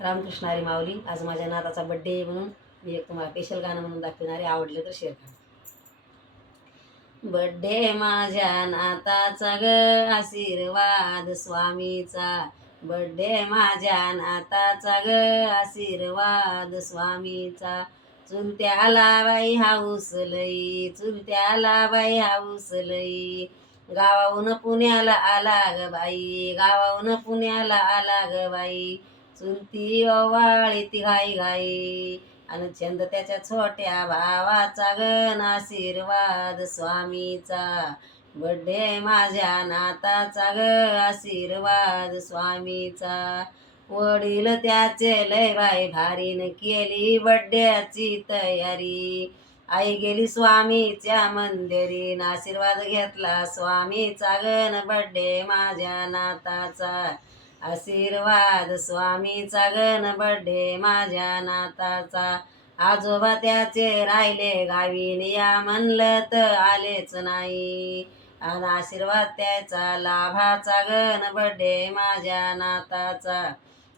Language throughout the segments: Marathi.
रामकृष्ण हरी माऊली. आज माझ्या नाताचा बड्डे आहे म्हणून मी एक तुम्हाला स्पेशल गाणं म्हणून दाखवणार आहे. आवडलं तर शेअर करा. बड्डे माझ्या नाताचा ग, आशीर्वाद स्वामीचा. बड्डे माझ्या नाताचा ग, आशीर्वाद स्वामीचा. चुलत्याला बाई हाऊस लई, चुलत्याला बाई हाऊस लई. गावाहून पुण्याला आला ग बाई, गावाहून पुण्याला आला ग बाई. चुलती ओवाळी ती घाई घाई, आणि छंद त्याच्या छोट्या भावाचा गण, आशीर्वाद स्वामीचा. बड्डे माझ्या नाताचा ग, आशीर्वाद स्वामीचा. वडील त्याचे लय बाय भारीन केली बड्ड्याची तयारी. आई गेली स्वामीच्या मंदिरी, आशीर्वाद घेतला स्वामीचा गण. बड्डे माझ्या नाताचा, आशीर्वाद स्वामीचा गण. बड्डे माझ्या नाताचा. आजोबा त्याचे राहिले गावीन, या म्हणलं तर आलेच नाही. आणि आशीर्वाद त्याचा लाभाचा गण. बड्डे माझ्या नाताचा,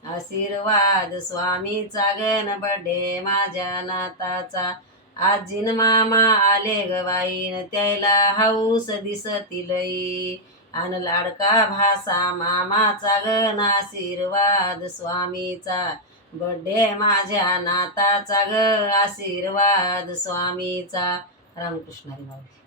आशीर्वाद स्वामीचा गण. बड्डे माझ्या नाताचा. आजीन मामा आले ग बाईन, त्याला हाऊस दिसती लई. अन लाडका भासा मामाचा गण, आशीर्वाद स्वामीचा. बड्डे माझ्या नाताचा ग, आशीर्वाद स्वामीचा. रामकृष्ण हरी माऊली.